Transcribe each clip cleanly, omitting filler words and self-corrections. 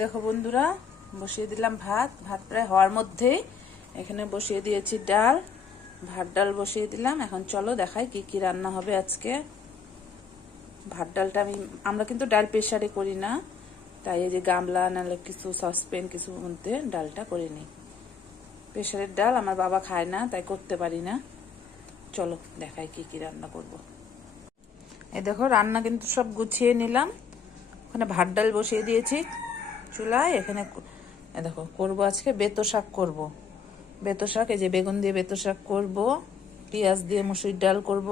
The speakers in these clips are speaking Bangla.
দেখো বন্ধুরা, বসিয়ে দিলাম ভাত। ভাত প্রায় হওয়ার মধ্যেই এখানে বসিয়ে দিয়েছি ডাল। ভাত ডাল বসিয়ে দিলাম। এখন চলো দেখাই কি কি রান্না হবে আজকে। ভাত ডালটা আমরা কিন্তু ডাল প্রেসারে করি না, তাই এই যে গামলা নাহলে কিছু সসপ্যান কিছু মধ্যে ডালটা করে নিই। প্রেসারের ডাল আমার বাবা খায় না, তাই করতে পারি না। চলো দেখাই কি কি রান্না করব। এই দেখো রান্না কিন্তু সব গুছিয়ে নিলাম। ওখানে ভাত ডাল বসিয়ে দিয়েছি চুলায়। এখানে দেখো করবো আজকে বেতো শাক করব। বেতো শাক, এই যে বেগুন দিয়ে বেতো শাক করবো, পেঁয়াজ দিয়ে মুসুরির ডাল করব।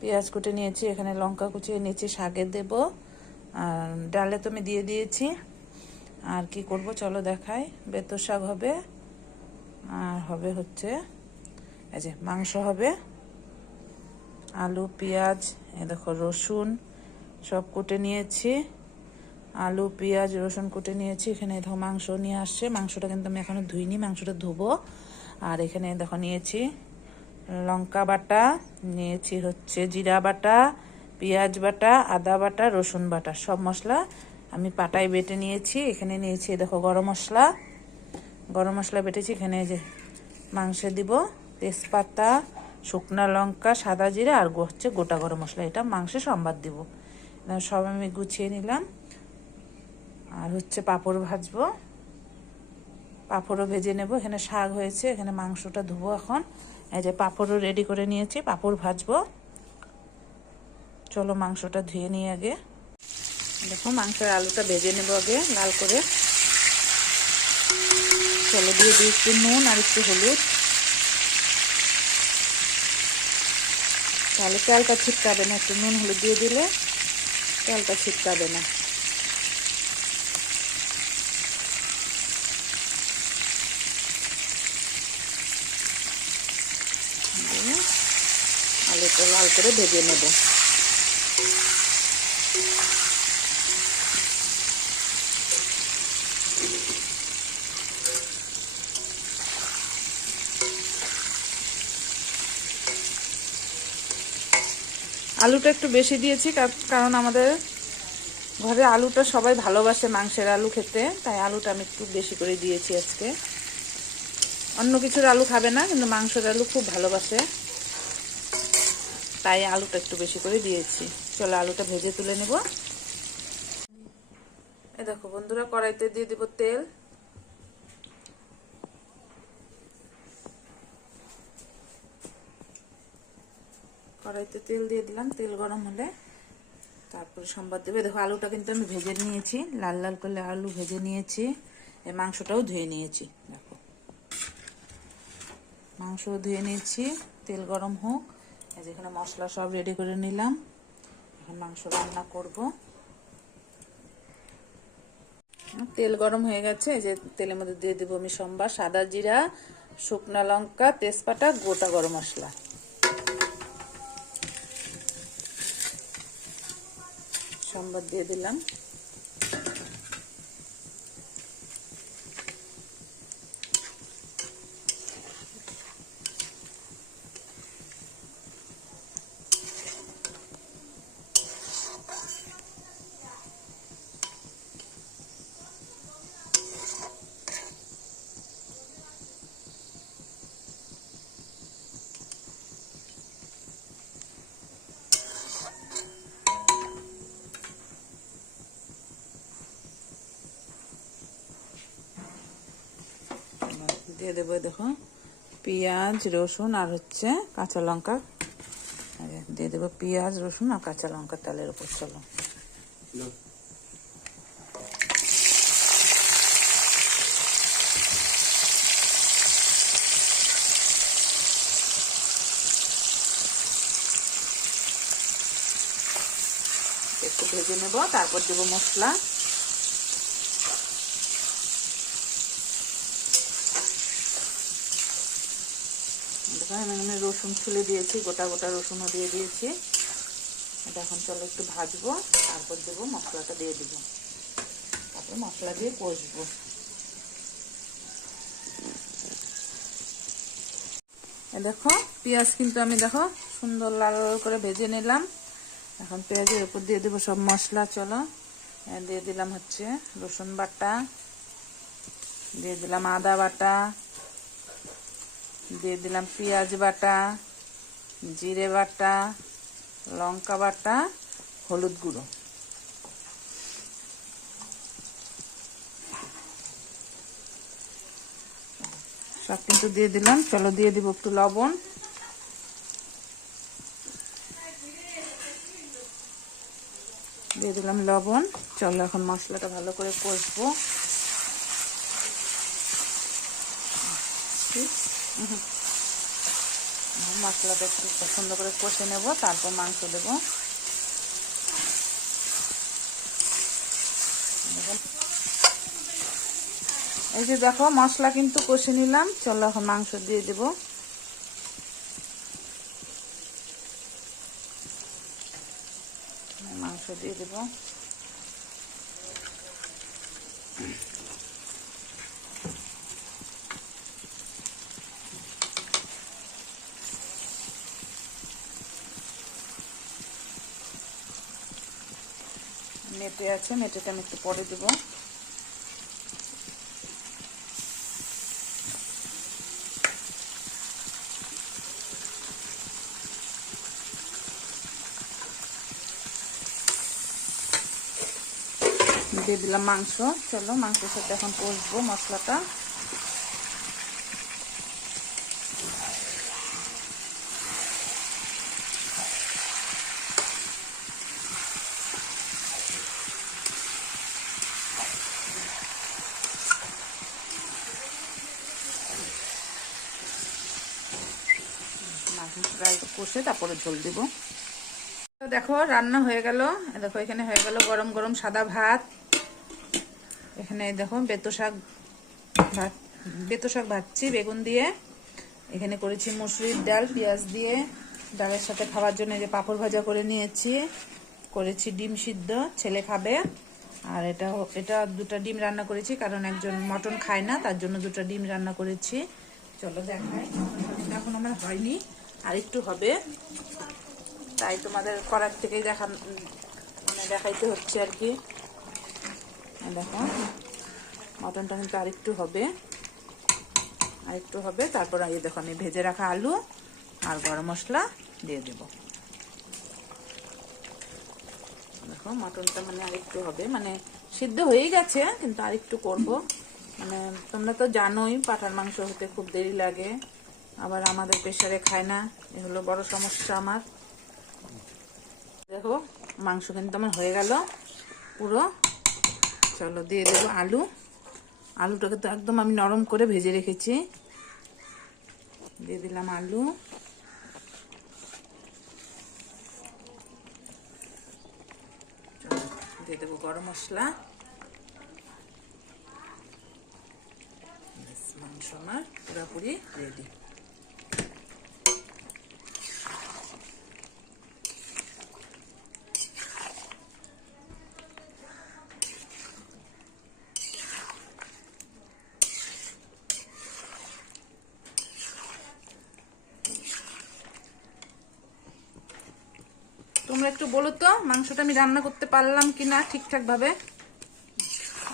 পেঁয়াজ কুটে নিয়েছি, এখানে লঙ্কা কুচিয়ে নিয়েছি, শাকে দেব। আর ডালে তো আমি দিয়ে দিয়েছি। আর কি করব চলো দেখাই। বেতো শাক হবে, আর হবে হচ্ছে এই যে মাংস হবে, আলু পেঁয়াজ এ দেখো রসুন সব কুটে নিয়েছি। আলু পেঁয়াজ রসুন কুটে নিয়েছি। এখানে দেখো মাংস নিয়ে আসছে। মাংসটা কিন্তু আমি এখনো ধুইনি, মাংসটা ধুবো। আর এখানে দেখো নিয়েছি লঙ্কা বাটা, নিয়েছি হচ্ছে জিরা বাটা, পেঁয়াজ বাটা, আদা বাটা, রসুন বাটা, সব মশলা আমি পাটায় বেটে নিয়েছি। এখানে নিয়েছি দেখো গরম মশলা বেটেছি। এখানে যে মাংসে দিব তেজপাতা, শুকনা লঙ্কা, সাদা জিরা আর হচ্ছে গোটা গরম মশলা। এটা মাংসে সম্বাদ দিব। সব আমি গুছিয়ে নিলাম। আর হচ্ছে পাঁপড় ভাজবো, পাঁপড়ও ভেজে নেব। এখানে শাক হয়েছে, এখানে মাংসটা ধুবো এখন। এই যে পাঁপড়ও রেডি করে নিয়েছি, পাঁপড় ভাজবো। চলো মাংসটা ধুয়ে নিই আগে। দেখো মাংসের আলুটা ভেজে নেব আগে লাল করে। চলো দিয়ে দিই একটু নুন আর একটু হলুদ, তাহলে তেলটা ছিটকাবে না। একটু নুন হলুদ দিয়ে দিলে তেলটা ছিটকাবে না। আলুটা লাল করে ভেজে নেব। আলুটা একটু বেশি দিয়েছি, কারণ আমাদের ঘরে আলুটা সবাই ভালোবাসে, মাংসের আলু খেতে, তাই আলুটা আমি একটু বেশি করে দিয়েছি আজকে। অন্য কিছুর আলু খাবে না, কিন্তু মাংসের আলু খুব ভালোবাসে, তাই আলুটা একটু বেশি করে দিয়েছি। চলো আলুটা ভেজে তুলে নেব। এই দেখো বন্ধুরা, কড়াইতে দিয়ে দিব তেল। কড়াইতে তেল দিয়ে দিলাম। তেল গরম হলে তারপরে সম্বাদ দেবে। দেখো আলুটা কিন্তু আমি ভেজে নিয়েছি, লাল লাল করে আলু ভেজে নিয়েছি। এই মাংসটাও ধুয়ে নিয়েছি। দেখো মাংসও ধুয়ে নিয়েছি। তেল গরম হোক। এই যেখানে মশলা সব রেডি করে নিলাম। এখন মাংস রান্না করব। তেল গরম হয়ে গেছে। এই যে তেলের মধ্যে দিয়ে দেবো আমি সম্বার, সাদা জিরা, শুকনা লঙ্কা, তেজপাতা, গোটা গরম মশলা। সম্বার দিয়ে দিলাম। দিয়ে দেবো দেখো পেঁয়াজ রসুন আর হচ্ছে কাঁচা লঙ্কা। দিয়ে দেবো পেঁয়াজ রসুন আর কাঁচা লঙ্কা তেলের উপর। চলো একটু ভেজে নেব, তারপর দেবো মশলা। আমি রসুন ছুলে দিয়েছি, গোটা গোটা রসুনও দিয়ে দিয়েছি। এটা এখন চলো একটু ভাজবো, তারপর দেবো মশলাটা দিয়ে দিব। তারপর মশলা দিয়ে কষবো। দেখো পেঁয়াজ কিন্তু আমি দেখো সুন্দর লাল লাল করে ভেজে নিলাম। এখন পেঁয়াজের উপর দিয়ে দেবো সব মশলা। চলো দিয়ে দিলাম হচ্ছে রসুন বাটা, দিয়ে দিলাম আদা বাটা, দিয়ে দিলাম পেঁয়াজ বাটা, জিরে বাটা, লঙ্কা বাটা, হলুদ গুঁড়ো। সব কিন্তু দিয়ে দিলাম। চলো দিয়ে দিব একটু লবণ। দিয়ে দিলাম লবণ। চলো এখন মশলাটা ভালো করে কষবো। মশলাটা একটু পছন্দ করে কষে নেব, তারপর মাংস দেব। এই যে দেখো মশলা কিন্তু কষে নিলাম। চলো এখন মাংস দিয়ে দেব। মাংস দিয়ে দেব। মেটে আছে, মেটেটা আমি একটু পরে দেবো। দিয়ে দিলাম মাংস। চলো মাংসের সাথে এখন কষবো মশলাটা। মাংসটা একটু কষে তারপরে ঝোল দিব। দেখো রান্না হয়ে গেল। দেখো এখানে হয়ে গেল গরম গরম সাদা ভাত। এখানে দেখো বেতো শাক ভাজছি বেগুন দিয়ে। এখানে করেছি মসুরির ডাল পেঁয়াজ দিয়ে। ডালের সাথে খাওয়ার জন্য যে পাঁপড় ভাজা করে নিয়েছি। করেছি ডিম সিদ্ধ, ছেলে খাবে। আর এটা দুটো ডিম রান্না করেছি, কারণ একজন মটন খায় না, তার জন্য দুটো ডিম রান্না করেছি। চলো দেখাই। এখন আমার হয়নি, আর একটু হবে, তাই তোমাদের করার থেকেই দেখাইতে হচ্ছে আর কি। দেখো মটনটা কিন্তু আরেকটু হবে, তারপর এই দেখো আমি ভেজে রাখা আলু আর গরম মশলা দিয়ে দেব। দেখো মটনটা আরেকটু হবে, সিদ্ধ হয়ে গেছে, কিন্তু আরেকটু করব। তোমরা তো জানোই পাঁঠার মাংস হতে খুব দেরি লাগে, আবার আমাদের প্রেসারে খায় না, এ হলো বড় সমস্যা আমার। দেখো মাংস কিন্তু আমার হয়ে গেল পুরো। চলো দিয়ে দেবো আলুটাকে তো একদম আমি নরম করে ভেজে রেখেছি। দিয়ে দিলাম আলু। দিয়ে দেবো গরম মশলা। মাংস আমার পুরোপুরি রেডি। তোমরা একটু বলো তো মাংসটা আমি রান্না করতে পারলাম কিনা ঠিকঠাক ভাবে।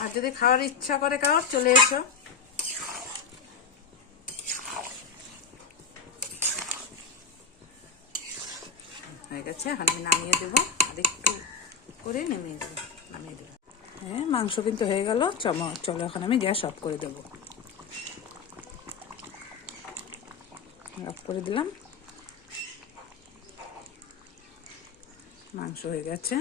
আর যদি খাওয়ার ইচ্ছা করে কারোর, চলে এসো। হয়ে গেছে, এখন আমি নামিয়ে দেবো। আর একটু করে নামিয়ে দেবো। হ্যাঁ মাংস কিন্তু হয়ে গেল। চলো এখন আমি গ্যাস অফ করে দেবো। অফ করে দিলাম। মাংস হয়ে গেছে।